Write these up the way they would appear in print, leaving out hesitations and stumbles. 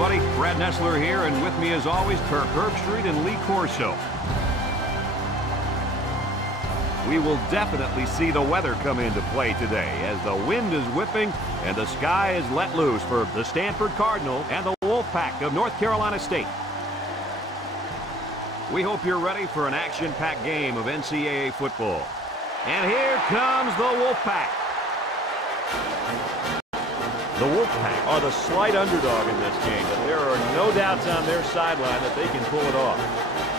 everybody. Brad Nessler here, and with me as always, Kirk Herbstreit and Lee Corso. We will definitely see the weather come into play today as the wind is whipping and the sky is let loose for the Stanford Cardinal and the Wolfpack of North Carolina State. We hope you're ready for an action-packed game of NCAA football. And here comes the Wolfpack. The Wolfpack are the slight underdog in this game, but there are no doubts on their sideline that they can pull it off.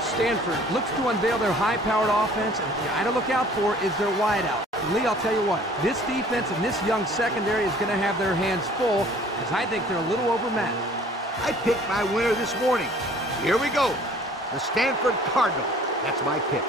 Stanford looks to unveil their high-powered offense, and the guy to look out for is their wideout. Lee, I'll tell you what, this defense and this young secondary is going to have their hands full, because I think they're a little overmatched. I picked my winner this morning. Here we go. The Stanford Cardinal. That's my pick.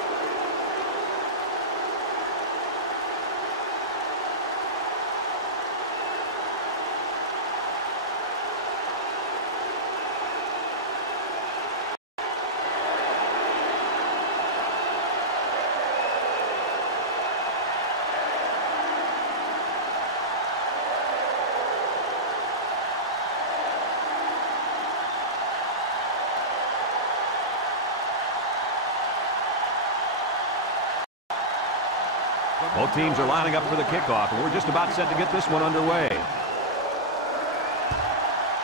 Both teams are lining up for the kickoff, and we're just about set to get this one underway.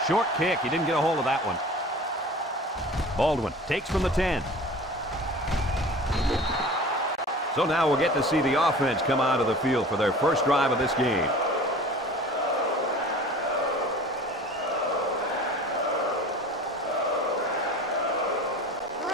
Short kick. He didn't get a hold of that one. Baldwin takes from the 10. So now we'll get to see the offense come onto the field for their first drive of this game.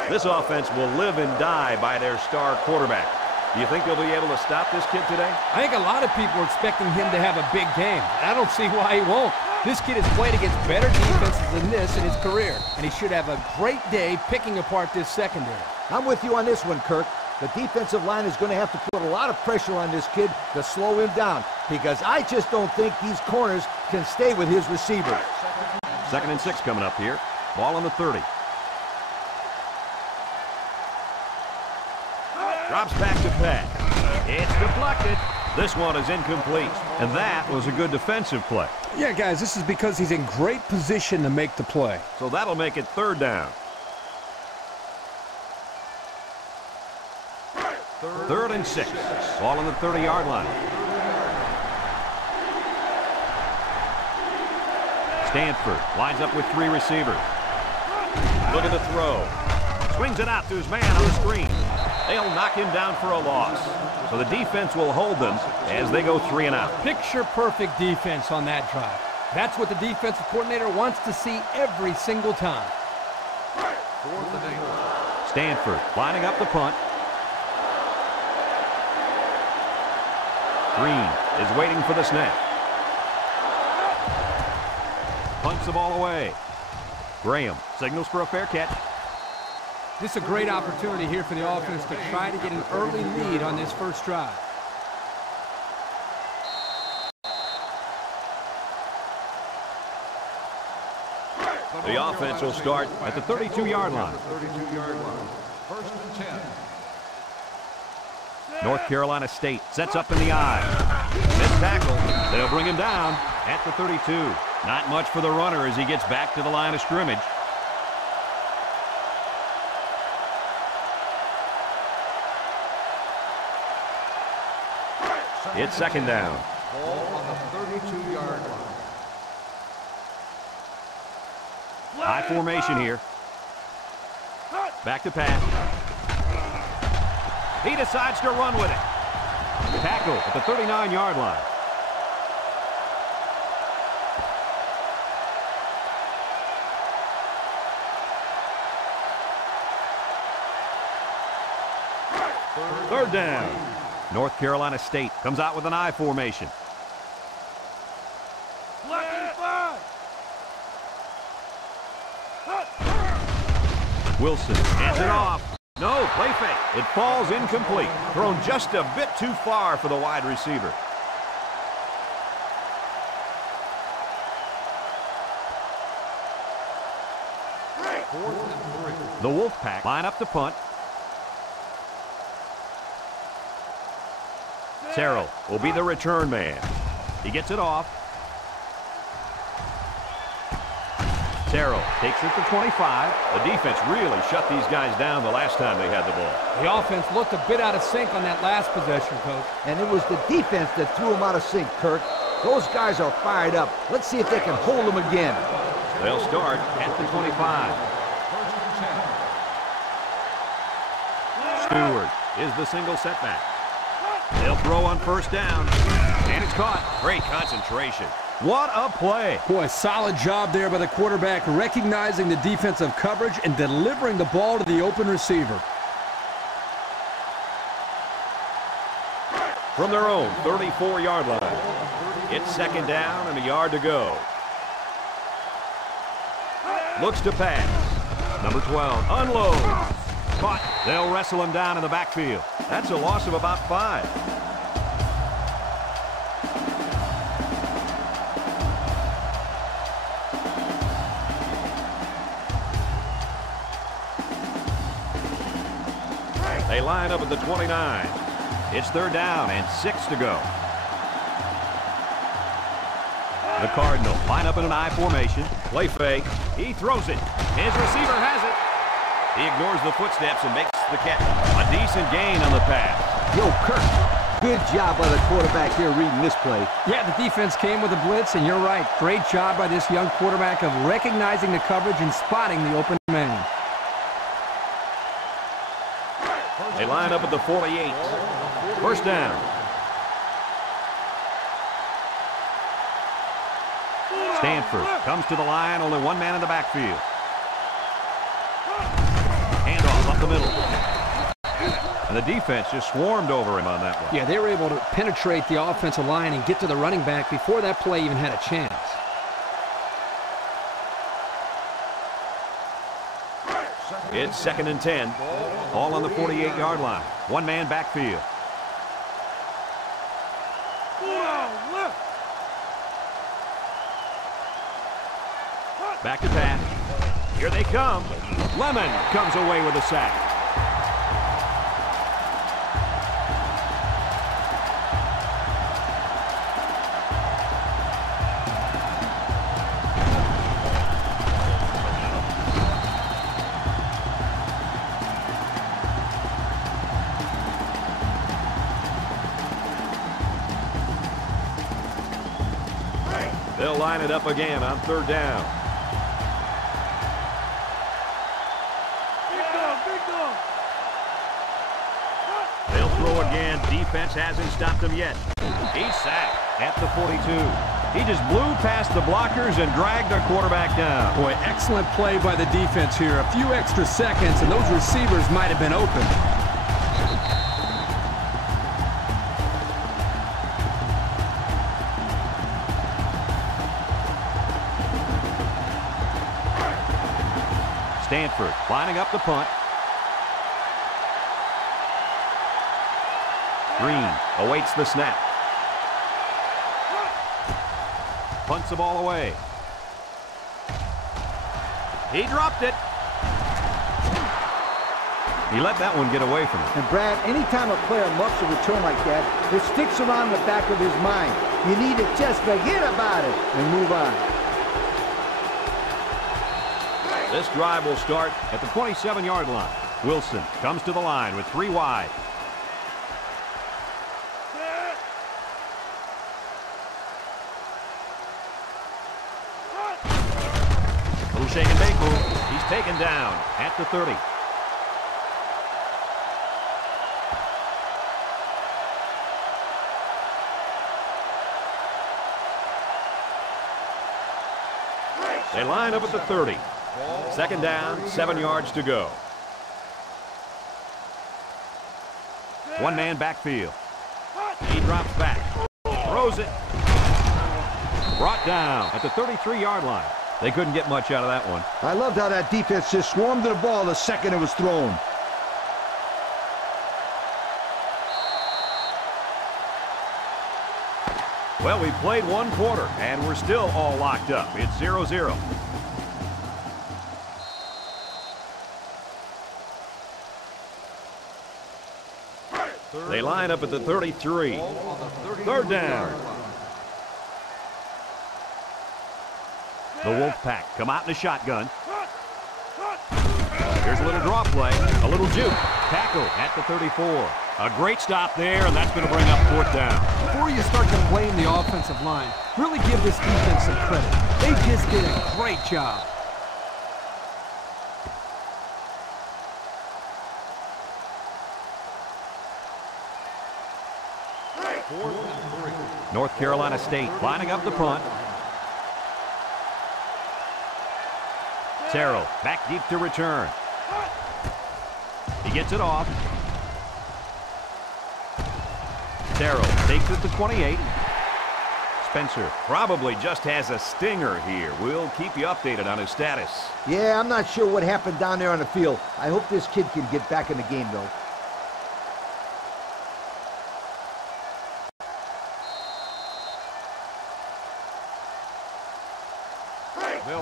This offense will live and die by their star quarterback. Do you think they'll be able to stop this kid today? I think a lot of people are expecting him to have a big game. I don't see why he won't. This kid has played against better defenses than this in his career, and he should have a great day picking apart this secondary. I'm with you on this one, Kirk. The defensive line is going to have to put a lot of pressure on this kid to slow him down, because I just don't think these corners can stay with his receivers. 2nd and 6 coming up here. Ball on the 30. Drops back to pass. It's deflected. This one is incomplete. And that was a good defensive play. Yeah, guys, this is because he's in great position to make the play. So that'll make it 3rd down. 3rd and 6. Ball on the 30-yard line. Stanford lines up with 3 receivers. Look at the throw. Swings it out to his man on the screen. They'll knock him down for a loss. So the defense will hold them as they go 3 and out. Picture-perfect defense on that drive. That's what the defensive coordinator wants to see every single time. Stanford lining up the punt. Green is waiting for the snap. Punts the ball away. Graham signals for a fair catch. This is a great opportunity here for the offense to try to get an early lead on this first drive. The offense will start at the 32-yard line. 1st and 10. North Carolina State sets up in the eye. Missed tackle. They'll bring him down at the 32. Not much for the runner as he gets back to the line of scrimmage. It's 2nd down. Ball on the 32-yard line. High formation here. Back to pass. He decides to run with it. Tackle at the 39-yard line. Third down. North Carolina State comes out with an I formation. Wilson hands it off. No, play fake. It falls incomplete. Thrown just a bit too far for the wide receiver. The Wolfpack line up to punt. Terrell will be the return man. He gets it off. Terrell takes it to 25. The defense really shut these guys down the last time they had the ball. The offense looked a bit out of sync on that last possession, Coach. And it was the defense that threw them out of sync, Kirk. Those guys are fired up. Let's see if they can hold them again. They'll start at the 25. Stewart is the single setback. They'll throw on first down. And it's caught. Great concentration. What a play. Boy, solid job there by the quarterback, recognizing the defensive coverage and delivering the ball to the open receiver. From their own 34-yard line. It's second down and a yard to go. Looks to pass. Number 12 unloads. Caught. They'll wrestle him down in the backfield. That's a loss of about 5. They line up at the 29. It's third down and 6 to go. The Cardinal line up in an I formation. Play fake. He throws it. His receiver has it. He ignores the footsteps and makes the catch. A decent gain on the pass. Yo, Kirk, good job by the quarterback here reading this play. Yeah, the defense came with a blitz, and you're right. Great job by this young quarterback of recognizing the coverage and spotting the open man. They line up at the 48. First down. Stanford comes to the line, only one man in the backfield. Handoff up the middle. And the defense just swarmed over him on that one. Yeah, they were able to penetrate the offensive line and get to the running back before that play even had a chance. It's second and 10. All on the 48-yard line. One man backfield. Back to pass. Here they come. Lemon comes away with a sack. They'll line it up again on third down. They'll throw again. Defense hasn't stopped him yet. He's sacked at the 42. He just blew past the blockers and dragged our quarterback down. Boy, excellent play by the defense here. A few extra seconds, and those receivers might have been open. Stanford lining up the punt. Green awaits the snap. Punts the ball away. He dropped it. He let that one get away from him. And Brad, anytime a player muffs a return like that, it sticks around the back of his mind. You need to just forget about it and move on. This drive will start at the 27-yard line. Wilson comes to the line with 3 wide. Little shake and bake move. He's taken down at the 30. They line up at the 30. Second down, 7 yards to go. One man backfield. He drops back. Throws it. Brought down at the 33-yard line. They couldn't get much out of that one. I loved how that defense just swarmed to the ball the second it was thrown. Well, we played one quarter, and we're still all locked up. It's 0-0. They line up at the 33. Third down. The Wolfpack come out in a shotgun. Here's a little draw play, a little juke. Tackle at the 34. A great stop there, and that's going to bring up 4th down. Before you start to blame the offensive line, really give this defense some credit. They just did a great job. North Carolina State lining up the punt. Terrell back deep to return. He gets it off. Terrell takes it to 28. Spencer probably just has a stinger here. We'll keep you updated on his status. Yeah, I'm not sure what happened down there on the field. I hope this kid can get back in the game, though.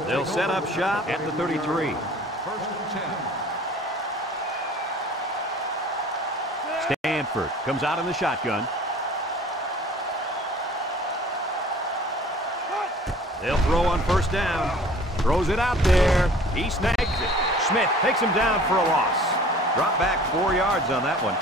They'll set up shop at the 33. 1st and 10. Stanford comes out in the shotgun. They'll throw on 1st down. Throws it out there. He snags it. Schmidt takes him down for a loss. Drop back 4 yards on that one.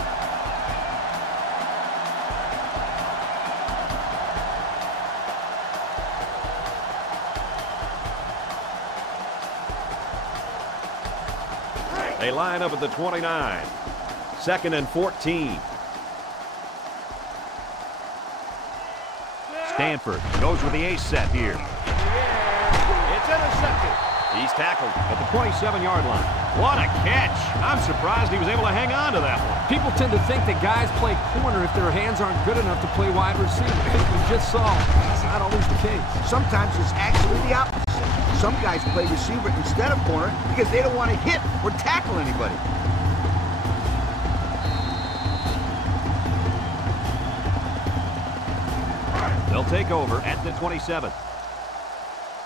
They line up at the 29. 2nd and 14. Stanford goes with the ace set here. It's intercepted. He's tackled at the 27-yard line. What a catch. I'm surprised he was able to hang on to that one. People tend to think that guys play corner if their hands aren't good enough to play wide receiver. We just saw it's not always the case. Sometimes it's actually the opposite. Some guys play receiver instead of corner because they don't want to hit or tackle anybody. They'll take over at the 27.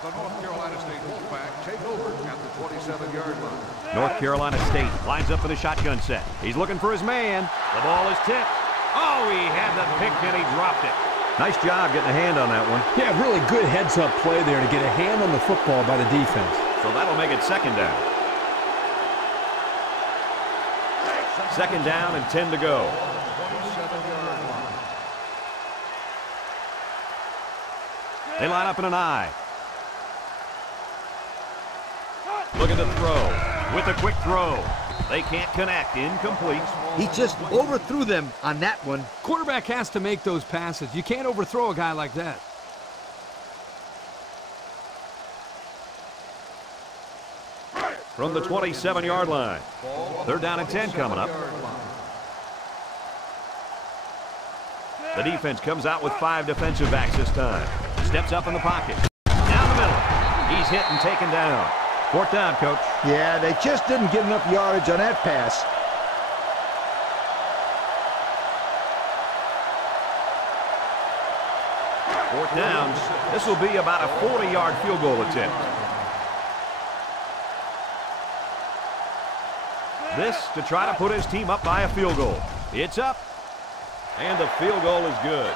The North Carolina State Wolfpack take over at the 27-yard line. North Carolina State lines up in a shotgun set. He's looking for his man. The ball is tipped. Oh, he had the pick and he dropped it. Nice job getting a hand on that one. Yeah, really good heads-up play there to get a hand on the football by the defense. So that'll make it 2nd down. 2nd down and 10 to go. 27-yard line. They line up in an I. Looking to throw. With a quick throw. They can't connect. Incomplete. He just overthrew them on that one. Quarterback has to make those passes. You can't overthrow a guy like that. From the 27-yard line. 3rd down and 10 coming up. The defense comes out with 5 defensive backs this time. Steps up in the pocket. Down the middle. He's hit and taken down. 4th down, Coach. Yeah, they just didn't get enough yardage on that pass. Fourth down. This will be about a 40-yard field goal attempt. This to try to put his team up by a field goal. It's up, and the field goal is good.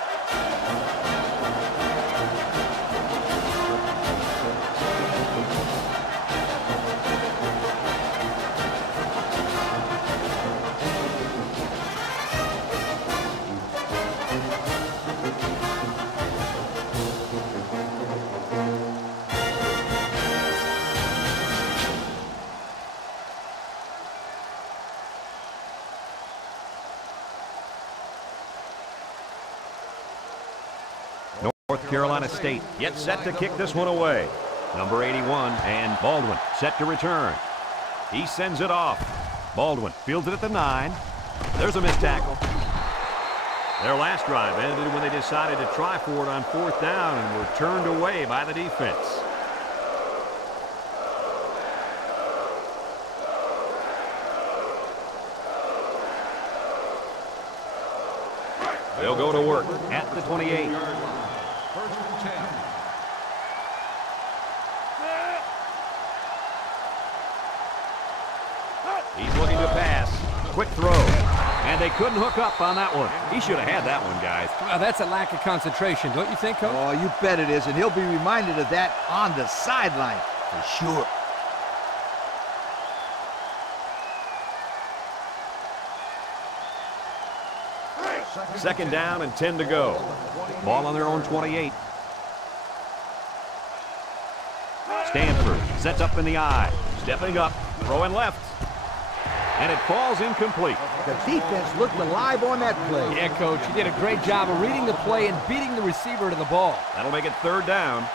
North Carolina State yet set to kick this one away. Number 81 and Baldwin set to return. He sends it off. Baldwin fields it at the 9. There's a missed tackle. Their last drive ended when they decided to try for it on 4th down and were turned away by the defense. They'll go to work at the 28. 1st and 10. He's looking to pass. Quick throw. And they couldn't hook up on that one. He should have had that one, guys. Well, that's a lack of concentration, don't you think, Coach? Oh, you bet it is, and he'll be reminded of that on the sideline for sure. Second down and 10 to go. Ball on their own 28. Stanford sets up in the eye. Stepping up, throwing left. And it falls incomplete. The defense looked alive on that play. Yeah, Coach, you did a great job of reading the play and beating the receiver to the ball. That'll make it third down.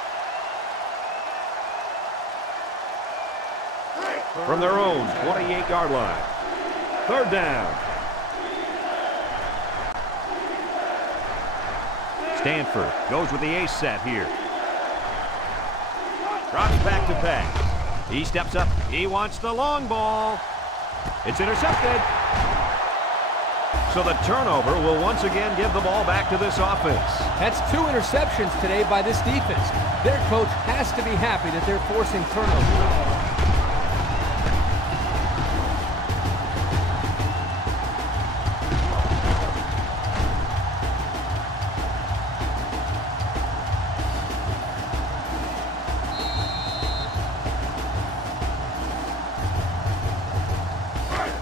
From their own 28-yard line. Third down. Stanford goes with the ace set here. Drops back to pass. He steps up. He wants the long ball. It's intercepted. So the turnover will once again give the ball back to this offense. That's 2 interceptions today by this defense. Their coach has to be happy that they're forcing turnovers.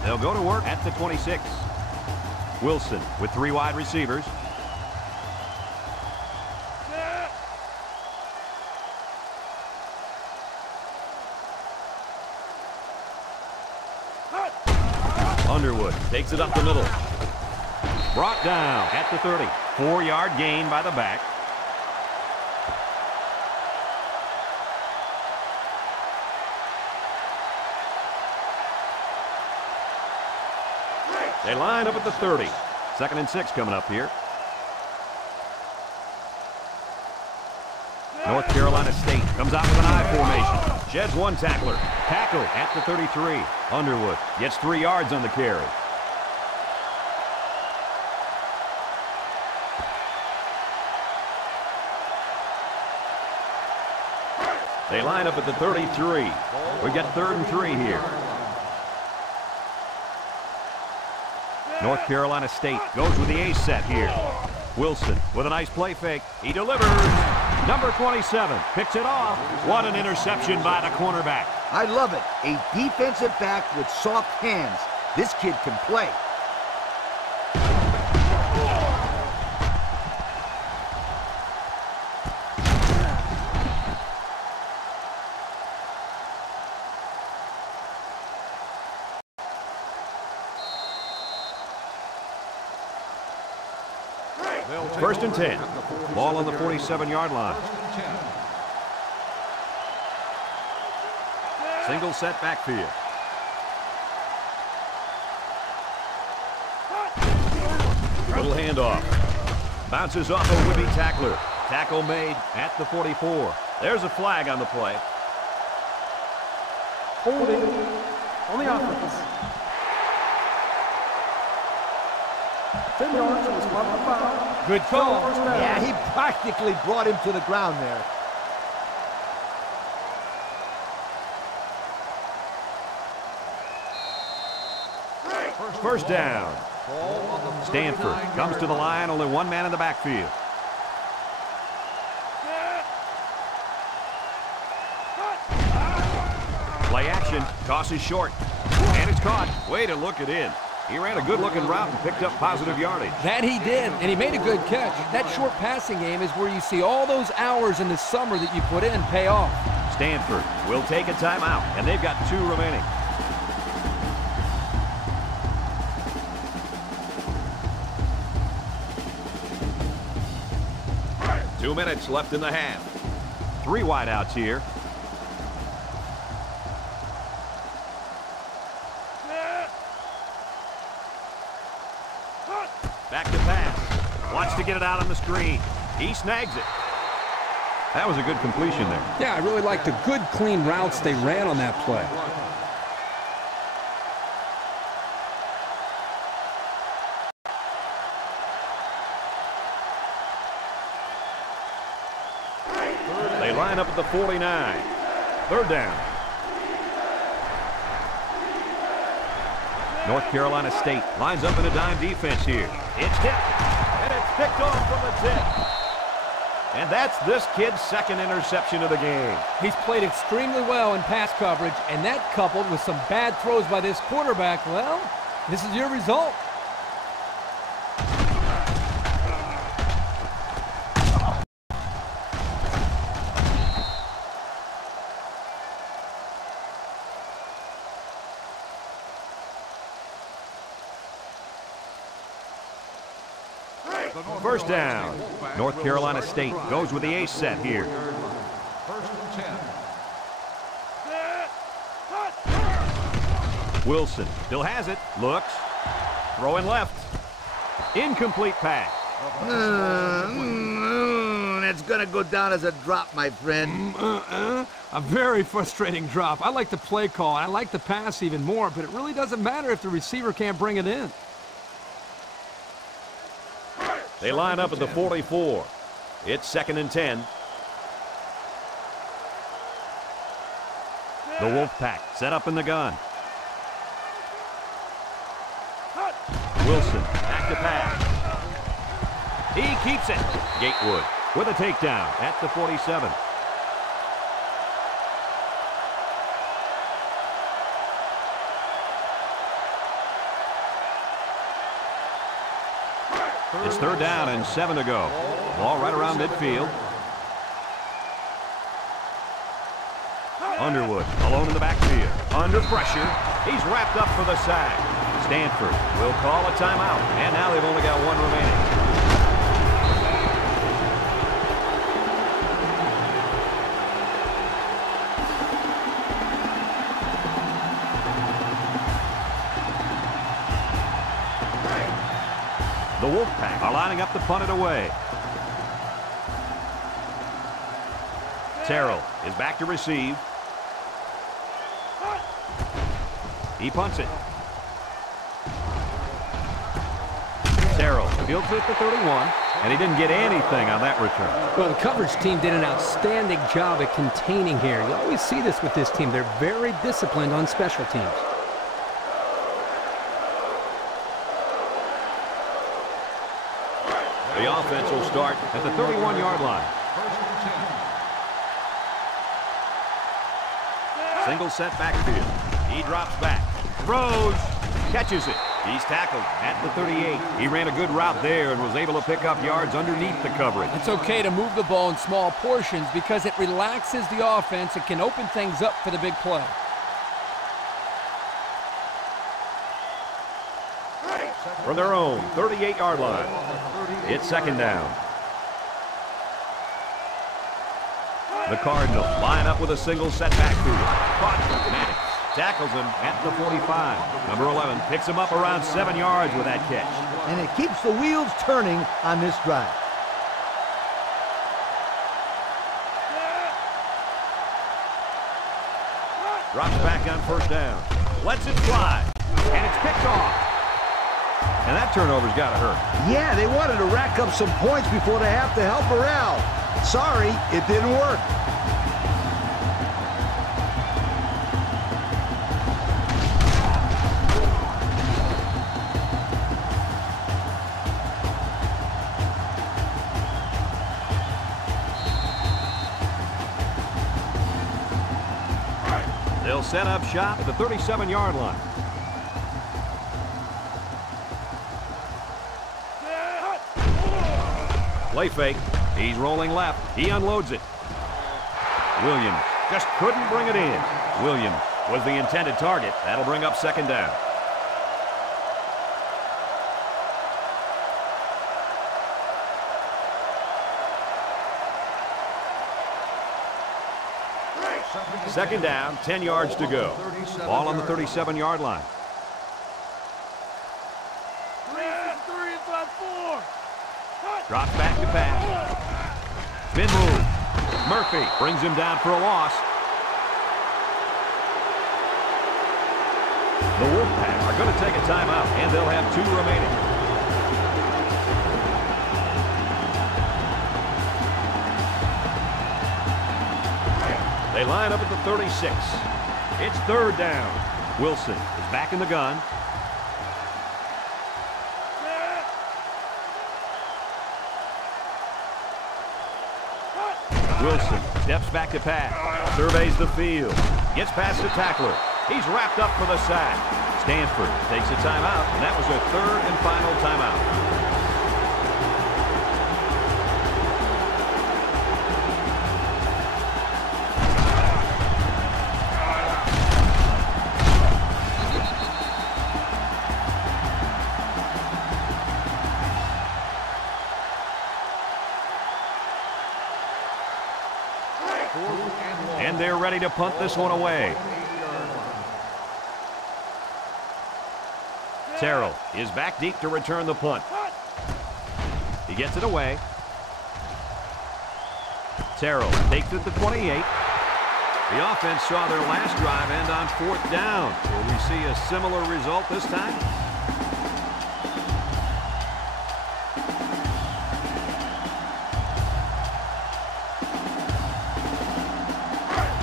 They'll go to work at the 26. Wilson with 3 wide receivers. Underwood takes it up the middle. Brought down at the 30. 4-yard gain by the back. They line up at the 30. 2nd and 6 coming up here. North Carolina State comes out with an I formation. Sheds 1 tackler. Tackle at the 33. Underwood gets 3 yards on the carry. They line up at the 33. We get 3rd and 3 here. North Carolina State goes with the ace set here. Wilson with a nice play fake. He delivers. Number 27 picks it off. What an interception by the cornerback. I love it. A defensive back with soft hands. This kid can play. First and 10. Ball on the 47-yard line. Single set backfield. Little handoff. Bounces off a would-be tackler. Tackle made at the 44. There's a flag on the play. Holding on the offense. 10 yards was 5. Good call. Yeah, he practically brought him to the ground there. First down. Stanford comes to the line, only 1 man in the backfield. Play action, tosses short, and it's caught. Way to look it in. He ran a good-looking route and picked up positive yardage. That he did, and he made a good catch. That short passing game is where you see all those hours in the summer that you put in pay off. Stanford will take a timeout, and they've got 2 remaining. Two minutes left in the half. 3 wideouts here. Back to pass. Wants to get it out on the screen. He snags it. That was a good completion there. Yeah, I really liked the good, clean routes they ran on that play. They line up at the 49. Third down. North Carolina State lines up in a dime defense here. It's tipped, and it's picked off from the tip. And that's this kid's second interception of the game. He's played extremely well in pass coverage, and that coupled with some bad throws by this quarterback, well, this is your result. First down. North Carolina State goes with the ace set here. First and 10. Wilson still has it. Looks. Throwing left. Incomplete pass. That's going to go down as a drop, my friend. A very frustrating drop. I like the play call. I like the pass even more, but it really doesn't matter if the receiver can't bring it in. They line up at the 44. It's 2nd and 10. The Wolfpack set up in the gun. Wilson back to pass. He keeps it. Gatewood with a takedown at the 47. It's 3rd down and 7 to go. Ball right around midfield. Underwood alone in the backfield. Under pressure. He's wrapped up for the sack. Stanford will call a timeout. And now they've only got one remaining. The Wolfpack are lining up to punt it away. Terrell is back to receive. He punts it. Terrell fields it to 31, and he didn't get anything on that return. Well, the coverage team did an outstanding job at containing here. You always see this with this team. They're very disciplined on special teams. The offense will start at the 31-yard line. Single set backfield. He drops back. Throws. Catches it. He's tackled at the 38. He ran a good route there and was able to pick up yards underneath the coverage. It's okay to move the ball in small portions because it relaxes the offense. It can open things up for the big play. From their own 38-yard line. It's 2nd down. The Cardinal line up with a single set backfield. Caught. Maddox tackles him at the 45. Number 11 picks him up around 7 yards with that catch. And it keeps the wheels turning on this drive. Drops back on 1st down. Lets it fly. And it's picked off. And that turnover's got to hurt. Yeah, they wanted to rack up some points before they have to help morale. Sorry, it didn't work. They'll set up shop at the 37-yard line. Play fake. He's rolling left. He unloads it. Williams just couldn't bring it in. Williams was the intended target. That'll bring up 2nd down. Second down, 10 yards to go. Ball on the 37-yard line. Drops back to pass. Spin move. Murphy brings him down for a loss. The Wolfpack are going to take a timeout, and they'll have 2 remaining. They line up at the 36. It's 3rd down. Wilson is back in the gun. Wilson steps back to pass. Surveys the field. Gets past the tackler. He's wrapped up for the sack. Stanford takes a timeout, and that was their third and final timeout. And they're ready to punt this one away. Terrell is back deep to return the punt. He gets it away. Terrell takes it to 28. The offense saw their last drive end on 4th down. Will we see a similar result this time?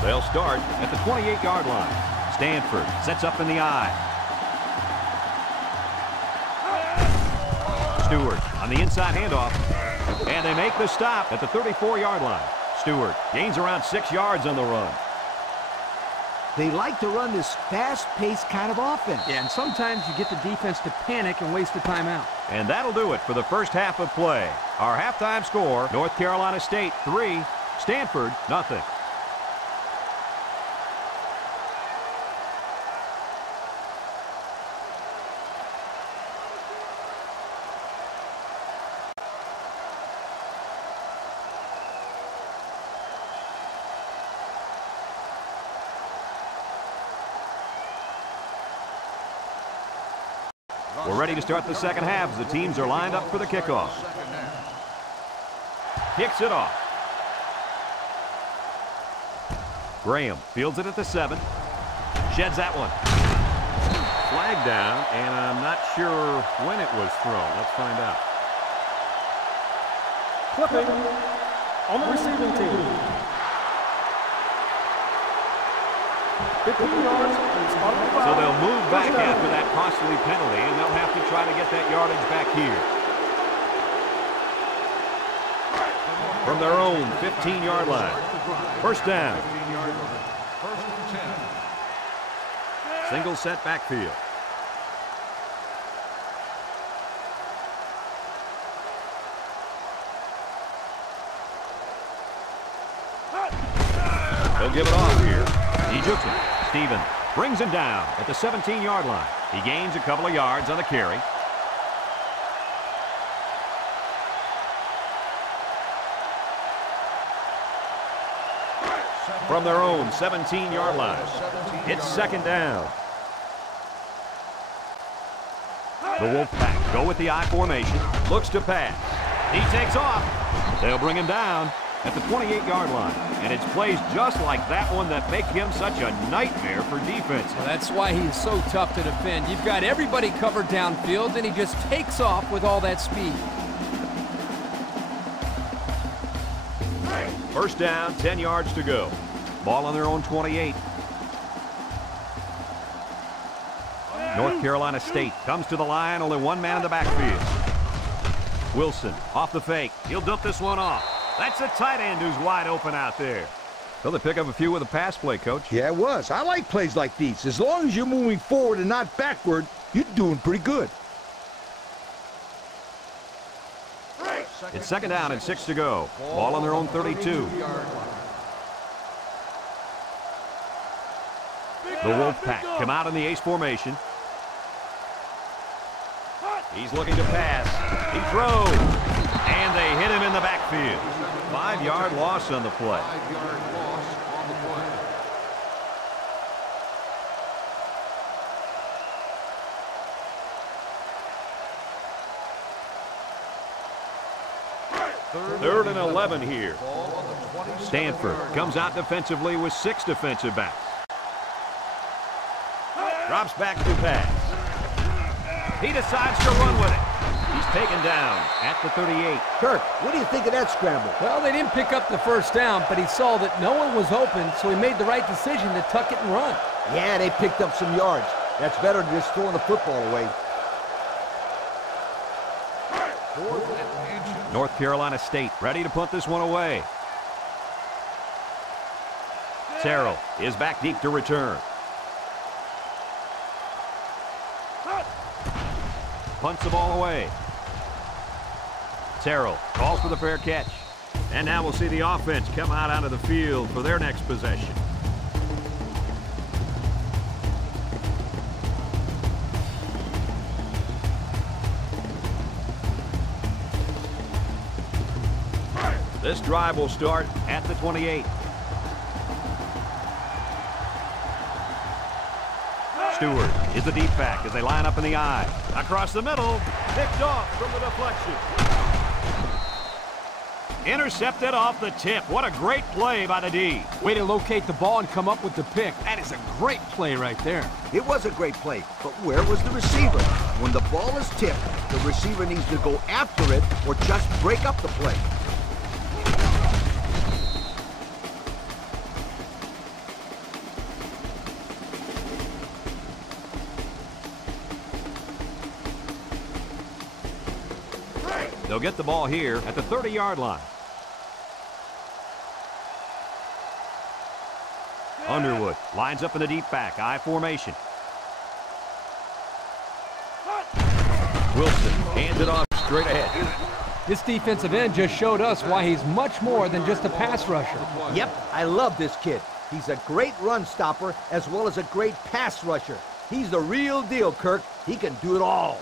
They'll start at the 28-yard line. Stanford sets up in the I. Stewart on the inside handoff. And they make the stop at the 34-yard line. Stewart gains around 6 yards on the run. They like to run this fast-paced kind of offense. Yeah, and sometimes you get the defense to panic and waste the timeout. And that'll do it for the first half of play. Our halftime score, North Carolina State 3, Stanford 0. We're ready to start the second half as the teams are lined up for the kickoff. Kicks it off. Graham fields it at the 7. Sheds that one. Flag down, and I'm not sure when it was thrown. Let's find out. Clipping on the receiving team. 15 yards and spot on the foul. So they'll move back after that costly penalty, and they'll have to try to get that yardage back here. From their own 15-yard line. First down. Single set backfield. They'll give it off here. Ejukwu. Stevens brings him down at the 17-yard line. He gains a couple of yards on the carry. From their own 17-yard line. It's second down. The Wolfpack go with the I formation. Looks to pass. He takes off. They'll bring him down at the 28-yard line. And it's plays just like that one that make him such a nightmare for defense. Well, that's why he's so tough to defend. You've got everybody covered downfield, and he just takes off with all that speed. First down, 10 yards to go. Ball on their own 28. North Carolina State comes to the line, only one man in the backfield. Wilson off the fake. He'll dump this one off. That's a tight end who's wide open out there. Well, they pick up a few with a pass play, Coach. Yeah, it was. I like plays like these. As long as you're moving forward and not backward, you're doing pretty good. It's second down and 6 to go. Ball on their own 32. The Wolfpack come out in the ace formation. He's looking to pass. He throws. And they hit him in the backfield. 5-yard loss on the play. 5-yard loss on the play. Third and 11 here. Stanford comes out defensively with 6 defensive backs. Drops back to pass. He decides to run with it. He's taken down at the 38. Kirk, what do you think of that scramble? Well, they didn't pick up the first down, but he saw that no one was open, so he made the right decision to tuck it and run. Yeah, they picked up some yards. That's better than just throwing the football away. North Carolina State ready to punt this one away. Terrell is back deep to return. Punts the ball away. Terrell calls for the fair catch. And now we'll see the offense come out onto the field for their next possession. This drive will start at the 28. Stewart is the deep back as they line up in the I. Across the middle, picked off from the deflection. Intercepted off the tip. What a great play by the D. Way to locate the ball and come up with the pick. That is a great play right there. It was a great play, but where was the receiver? When the ball is tipped, the receiver needs to go after it or just break up the play. They'll get the ball here at the 30-yard line. Underwood lines up in the deep back, I formation. Wilson hands it off straight ahead. This defensive end just showed us why he's much more than just a pass rusher. Yep, I love this kid. He's a great run stopper as well as a great pass rusher. He's the real deal, Kirk. He can do it all.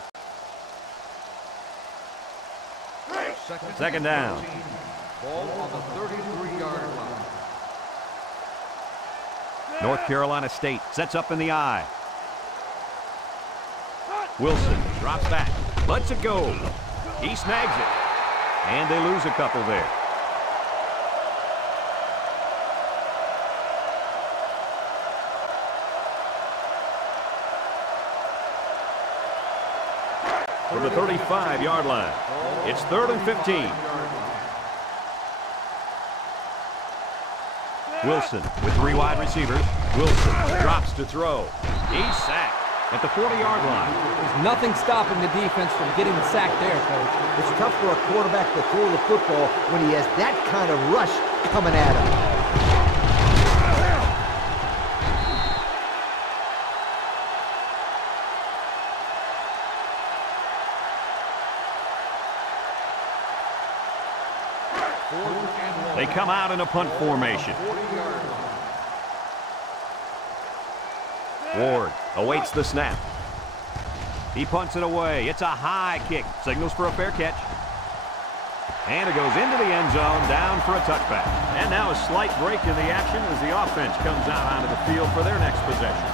Second down. Ball on the 33-yard line. North Carolina State sets up in the I. Wilson drops back, lets it go. He snags it, and they lose a couple there. From the 35-yard line, it's 3rd and 15. Wilson with 3 wide receivers. Wilson drops to throw. He's sacked at the 40-yard line. There's nothing stopping the defense from getting the sack there, Coach. It's tough for a quarterback to throw the football when he has that kind of rush coming at him. They come out in a punt formation. Ward awaits the snap. He punts it away. It's a high kick. Signals for a fair catch. And it goes into the end zone, down for a touchback. And now a slight break in the action as the offense comes out onto the field for their next possession.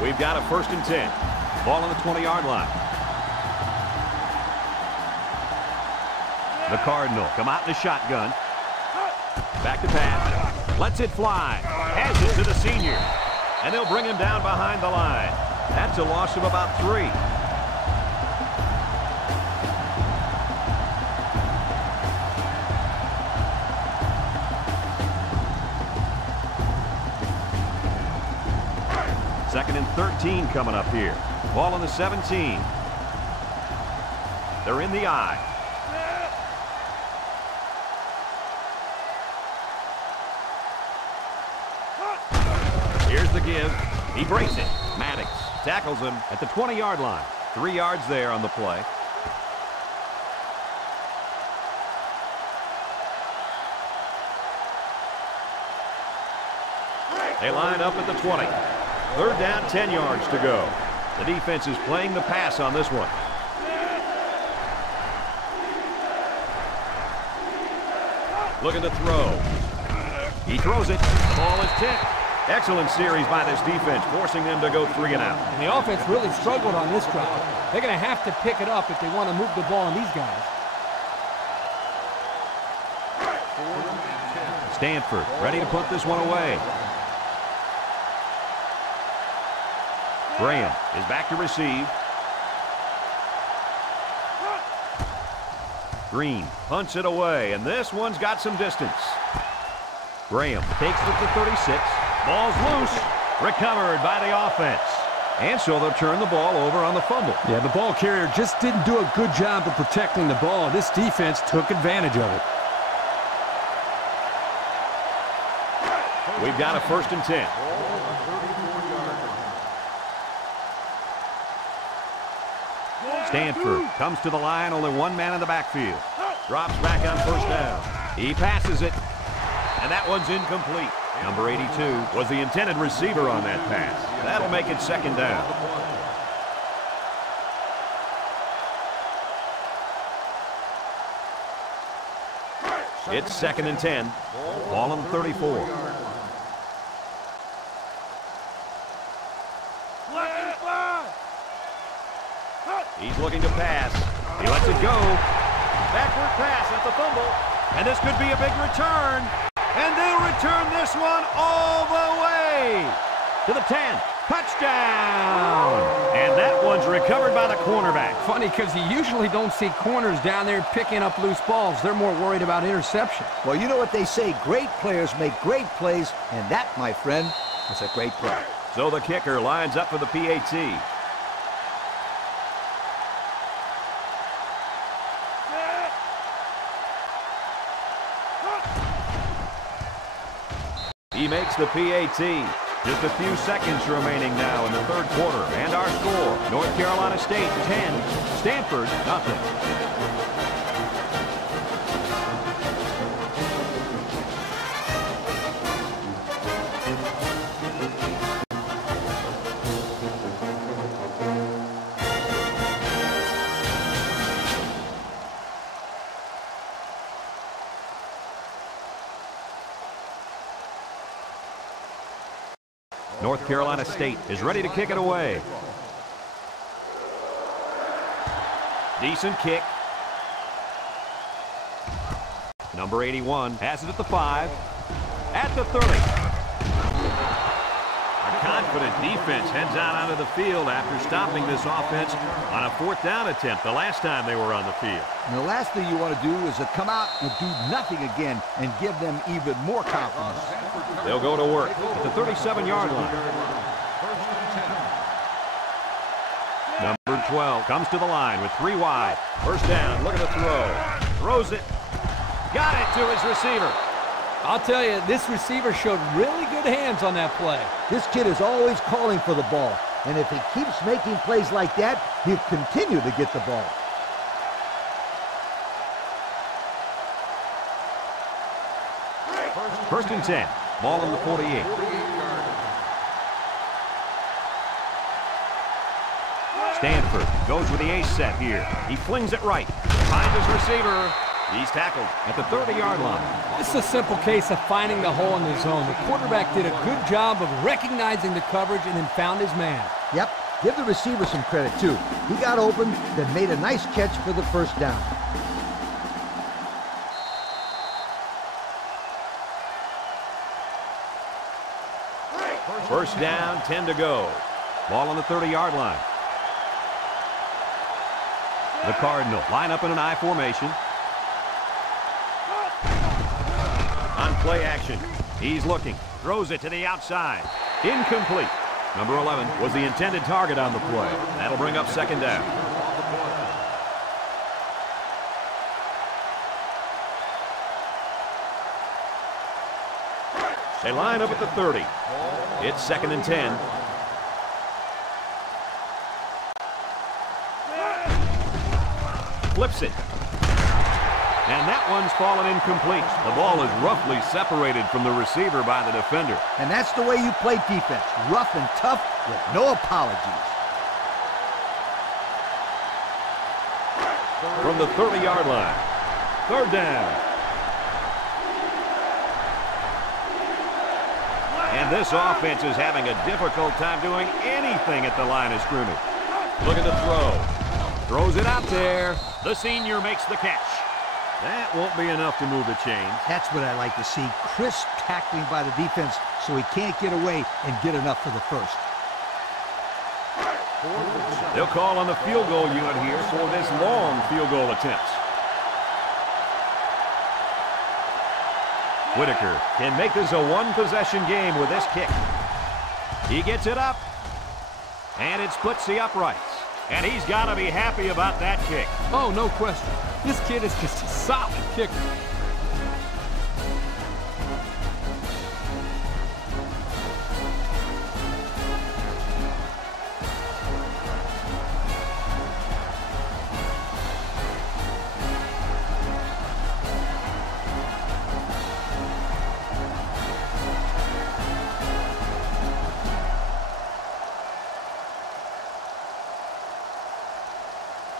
We've got a 1st and 10. Ball on the 20-yard line. The Cardinal come out in the shotgun. Back to pass. Lets it fly. Has it to the senior. And they'll bring him down behind the line. That's a loss of about 3. Second and 13 coming up here. Ball on the 17. They're in the I. Here's the give. He breaks it. Maddox tackles him at the 20-yard line. 3 yards there on the play. They line up at the 20. 3rd down, 10 yards to go. The defense is playing the pass on this one. Looking to throw. He throws it. The ball is tipped. Excellent series by this defense, forcing them to go 3 and out. And the offense really struggled on this drive. They're going to have to pick it up if they want to move the ball on these guys. Stanford ready to put this one away. Graham is back to receive. Green punts it away, and this one's got some distance. Graham takes it to 36. Ball's loose. Recovered by the offense. And so they'll turn the ball over on the fumble. Yeah, the ball carrier just didn't do a good job of protecting the ball. This defense took advantage of it. We've got a 1st and 10. Stanford comes to the line, only one man in the backfield. Drops back on 1st down. He passes it, and that one's incomplete. Number 82 was the intended receiver on that pass. That'll make it 2nd down. It's 2nd and 10. Ball on 34. He's looking to pass. He lets it go. Backward pass at the fumble. And this could be a big return. And they'll return this one all the way to the 10. Touchdown! And that one's recovered by the cornerback. Funny, because you usually don't see corners down there picking up loose balls. They're more worried about interception. Well, you know what they say, great players make great plays, and that, my friend, is a great play. So the kicker lines up for the PAT. He makes the PAT. Just a few seconds remaining now in the 3rd quarter. And our score, North Carolina State 10, Stanford nothing. North Carolina State is ready to kick it away. Decent kick. Number 81 has it at the 5. At the 30. A confident defense heads out onto the field after stopping this offense on a 4th down attempt the last time they were on the field. And the last thing you want to do is to come out and do nothing again and give them even more confidence. They'll go to work at the 37-yard line. Number 12 comes to the line with 3 wide. 1st down, look at the throw. Throws it. Got it to his receiver. I'll tell you, this receiver showed really good hands on that play. This kid is always calling for the ball, and if he keeps making plays like that, he'll continue to get the ball. First and 10. Ball on the 48. Stanford goes with the ace set here. He flings it right. Finds his receiver. He's tackled at the 30-yard line. This is a simple case of finding the hole in the zone. The quarterback did a good job of recognizing the coverage and then found his man. Yep, give the receiver some credit too. He got open, then made a nice catch for the 1st down. First down, 10 to go. Ball on the 30-yard line. The Cardinal line up in an I formation. On play action, he's looking. Throws it to the outside. Incomplete. Number 11 was the intended target on the play. That'll bring up 2nd down. They line up at the 30. It's 2nd and 10. Flips it. And that one's fallen incomplete. The ball is roughly separated from the receiver by the defender. And that's the way you play defense. Rough and tough with no apologies. From the 30-yard line. 3rd down. And this offense is having a difficult time doing anything at the line of scrimmage. Look at the throw. Throws it out there. The senior makes the catch. That won't be enough to move the chains. That's what I like to see. Crisp tackling by the defense so he can't get away and get enough for the 1st. They'll call on the field goal unit here for this long field goal attempt. Whitaker can make this a one-possession game with this kick. He gets it up. And it splits the uprights. And he's got to be happy about that kick. Oh, no question. This kid is just a solid kicker.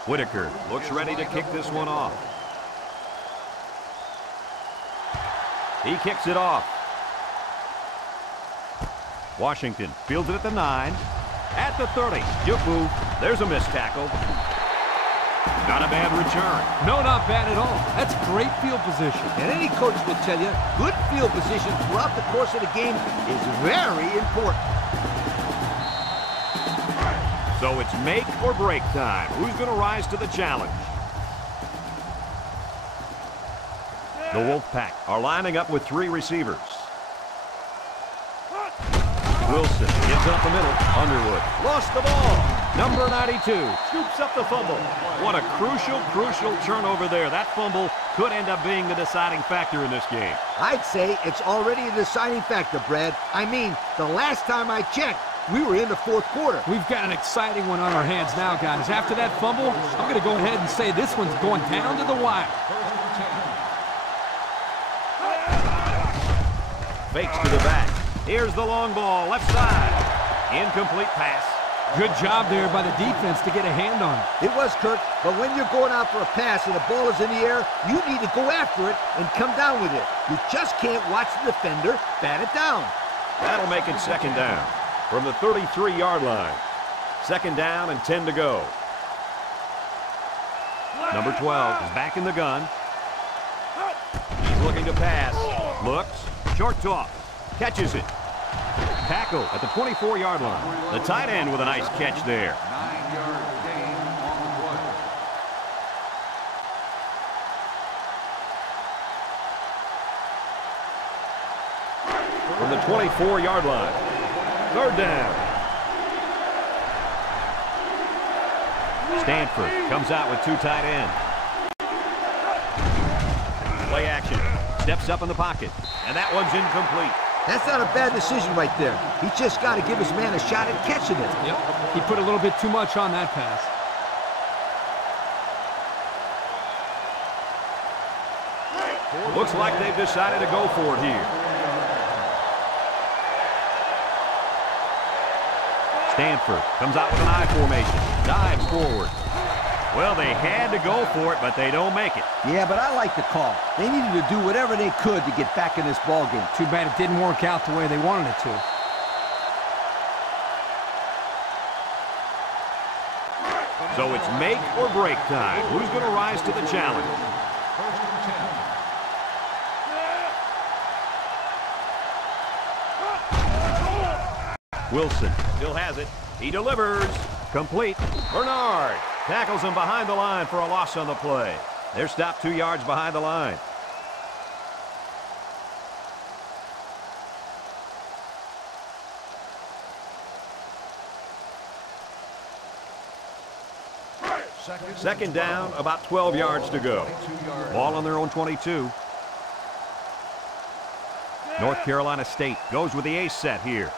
Whitaker looks ready to kick this one off. He kicks it off. Washington fields it at the 9. At the 30. Juke move. There's a missed tackle. Not a bad return. No, not bad at all. That's great field position. And any coach will tell you, good field position throughout the course of the game is very important. So it's make or break time. Who's going to rise to the challenge? The Wolfpack are lining up with 3 receivers. Wilson gets up the middle. Underwood lost the ball. Number 92 scoops up the fumble. What a crucial turnover there. That fumble could end up being the deciding factor in this game. I'd say it's already a deciding factor, Brad. I mean, the last time I checked, we were in the 4th quarter. We've got an exciting one on our hands now, guys. After that fumble, I'm going to go ahead and say this one's going down to the wire. Fakes to the back. Here's the long ball, left side. Incomplete pass. Good job there by the defense to get a hand on it. It was, Kirk, but when you're going out for a pass and the ball is in the air, you need to go after it and come down with it. You just can't watch the defender bat it down. That'll make it 2nd down from the 33-yard line. 2nd down and 10 to go. Number 12 is back in the gun. He's looking to pass. Looks. Short toss. Catches it. Tackle at the 24-yard line. The tight end with a nice catch there. 9-yard gain on the play. From the 24-yard line. 3rd down. Stanford comes out with 2 tight ends. Play action. Steps up in the pocket. And that one's incomplete. That's not a bad decision right there. He just got to give his man a shot at catching it. Yep, he put a little bit too much on that pass. Looks like they've decided to go for it here. Stanford comes out with an I formation. Dives forward. Well, they had to go for it, but they don't make it. Yeah, but I like the call. They needed to do whatever they could to get back in this ball game. Too bad it didn't work out the way they wanted it to. So it's make or break time. Who's going to rise to the challenge? Wilson still has it. He delivers. Complete. Bernard tackles him behind the line for a loss on the play. They're stopped 2 yards behind the line. Second down, about 12 yards to go. Ball on their own 22. North Carolina State goes with the ace set here.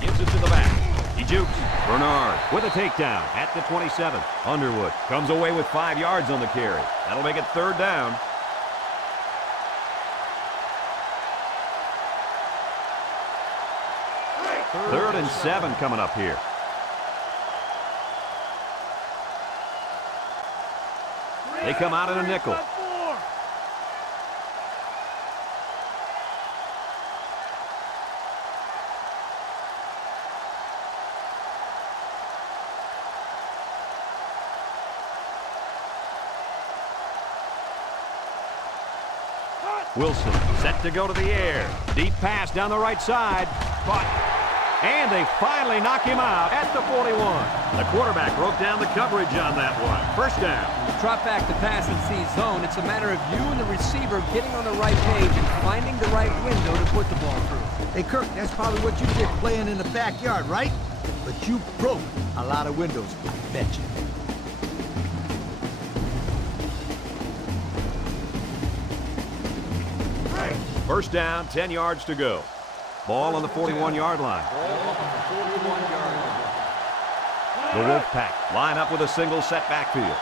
Gives it to the back. He jukes. Bernard with a takedown at the 27. Underwood comes away with 5 yards on the carry. That'll make it 3rd down. Third and 7 coming up here. They come out in a nickel. Wilson set to go to the air. Deep pass down the right side. Caught. And they finally knock him out at the 41. The quarterback broke down the coverage on that one. First down. Drop back to pass and see zone. It's a matter of you and the receiver getting on the right page and finding the right window to put the ball through. Hey, Kirk, that's probably what you did playing in the backyard, right? But you broke a lot of windows, I bet you. First down, 10 yards to go. Ball on the 41-yard line. The Wolfpack line up with a single set backfield.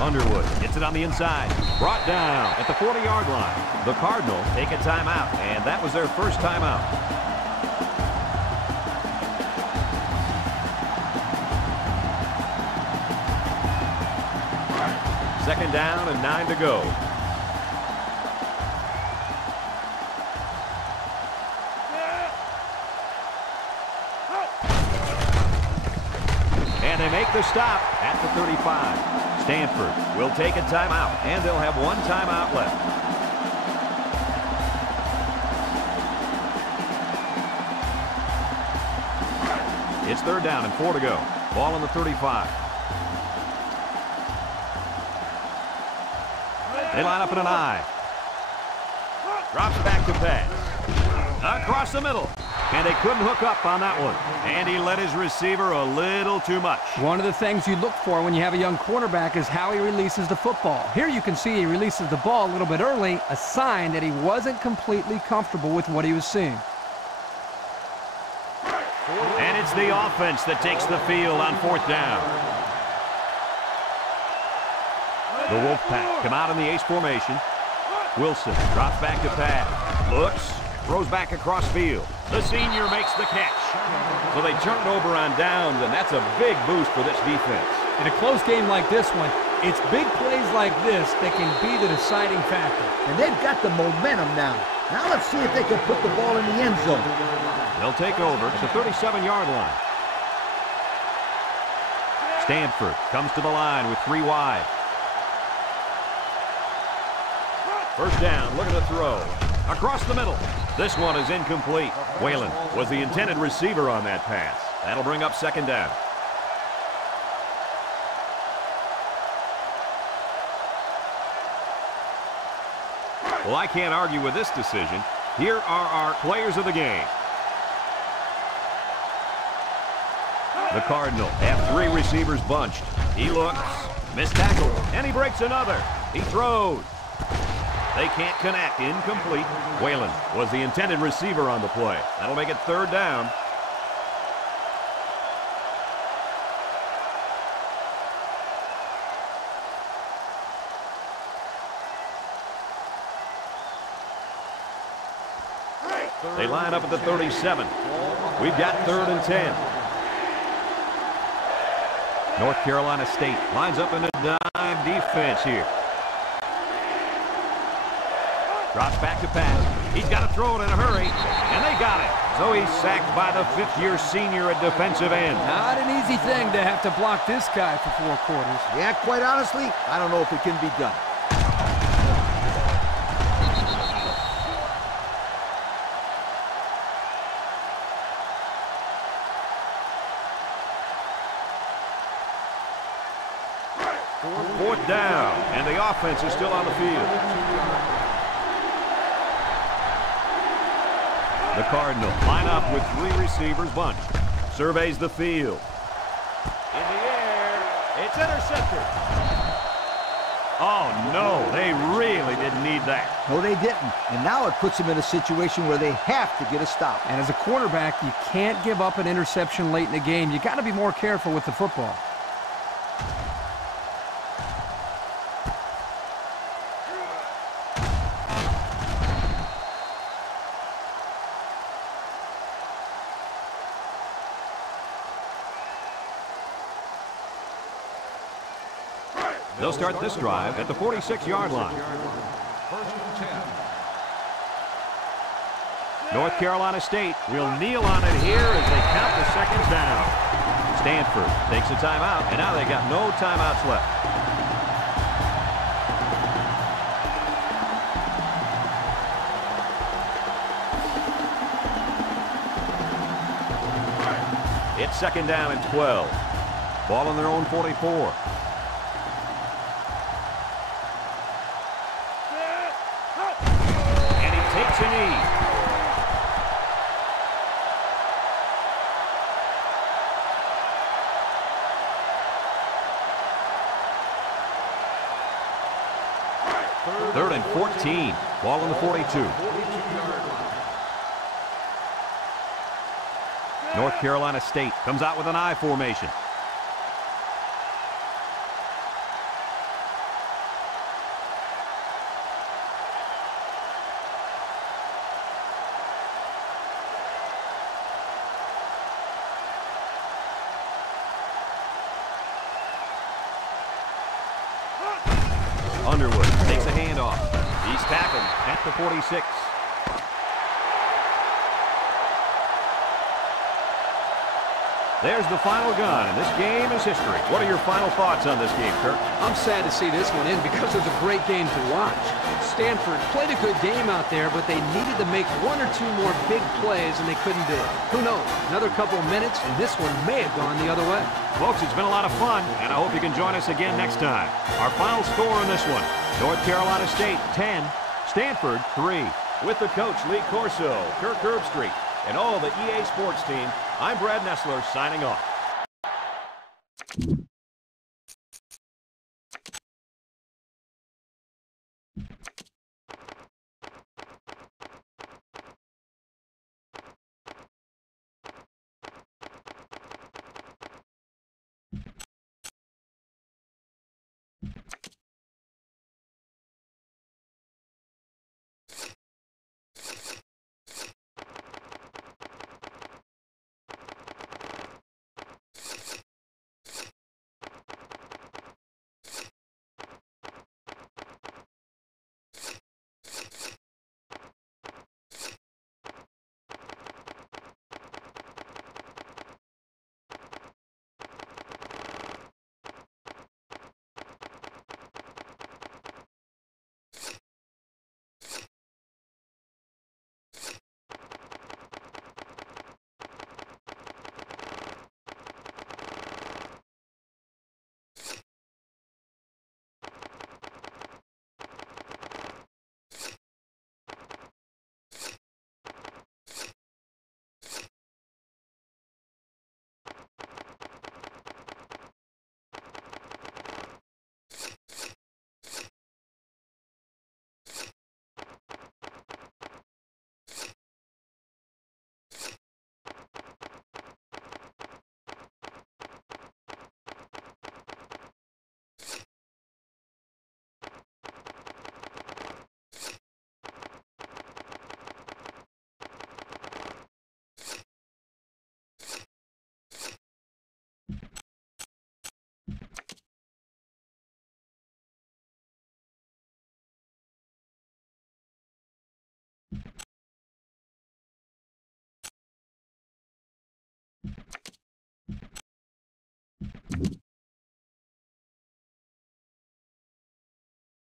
Underwood gets it on the inside. Brought down at the 40-yard line. The Cardinal take a timeout, and that was their first timeout. Second down and 9 to go. And they make the stop at the 35. Stanford will take a timeout, and they'll have one timeout left. It's third down and 4 to go. Ball on the 35. They line up in an I. Drops back to pass. Across the middle. And they couldn't hook up on that one. And he led his receiver a little too much. One of the things you look for when you have a young quarterback is how he releases the football. Here you can see he releases the ball a little bit early, a sign that he wasn't completely comfortable with what he was seeing. And it's the offense that takes the field on fourth down. The Wolfpack come out in the ace formation. Wilson drops back to pass. Looks, throws back across field. The senior makes the catch. So they turn it over on downs, and that's a big boost for this defense. In a close game like this one, it's big plays like this that can be the deciding factor. And they've got the momentum now. Now let's see if they can put the ball in the end zone. They'll take over at the 37-yard line. Stanford comes to the line with 3 wide. First down, looking to throw. Across the middle. This one is incomplete. Whalen was the intended receiver on that pass. That'll bring up second down. Well, I can't argue with this decision. Here are our players of the game. The Cardinal have 3 receivers bunched. He looks, missed tackle, and he breaks another. He throws. They can't connect. Incomplete. Whalen was the intended receiver on the play. That'll make it third down. They line up at the 37. We've got third and 10. North Carolina State lines up in a dime defense here. Drops back to pass. He's got to throw it in a hurry, and they got it. So he's sacked by the 5th-year senior at defensive end. Not an easy thing to have to block this guy for 4 quarters. Yeah, quite honestly, I don't know if it can be done. Fourth down, and the offense is still on the field. The Cardinal line up with 3 receivers bunched. Surveys the field. In the air, it's intercepted. Oh, no, they really didn't need that. No, they didn't. And now it puts them in a situation where they have to get a stop. And as a quarterback, you can't give up an interception late in the game. You got to be more careful with the football. They'll start this drive at the 46-yard line. First and 10. North Carolina State will kneel on it here as they count the seconds down. Stanford takes a timeout, and now they got no timeouts left. It's second down and 12. Ball on their own 44. And he takes a knee. Third and 14. Ball on the 42. North Carolina State comes out with an I formation. Underwood takes a handoff. He's tackled at the 46. There's the final gun, and this game is history. What are your final thoughts on this game, Kirk? I'm sad to see this one end because it was a great game to watch. Stanford played a good game out there, but they needed to make one or two more big plays, and they couldn't do it. Who knows? Another couple of minutes, and this one may have gone the other way. Folks, it's been a lot of fun, and I hope you can join us again next time. Our final score on this one, North Carolina State 10, Stanford 3. With the coach, Lee Corso, Kirk Herbstreit, and all the EA Sports team, I'm Brad Nessler signing off.